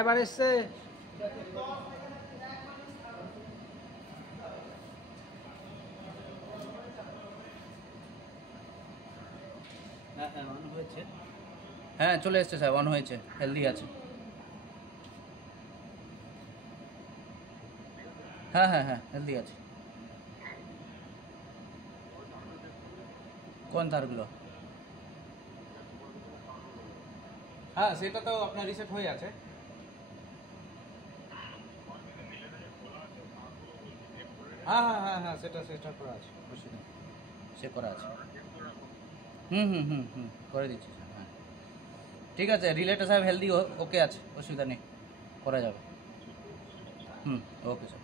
এবার এসছে। হ্যাঁ চলে এসছে স্যার, অন হয়েছে, হেলদি আছে। হ্যাঁ হ্যাঁ হ্যাঁ হেলদি আছে। কোন তারগুলো? হ্যাঁ সেটা তো আপনার রিসেট হয়ে আছে। হ্যাঁ হ্যাঁ হ্যাঁ হ্যাঁ সেটা সেটা করা আছে, অসুবিধা নেই, সে করা আছে। হুম হুম হুম হুম করে দিচ্ছি স্যার। হ্যাঁ ঠিক আছে, রিলেটা সাহেব হেলদি ওকে আছে, অসুবিধা নেই, করা যাবে। হুম ওকে স্যার।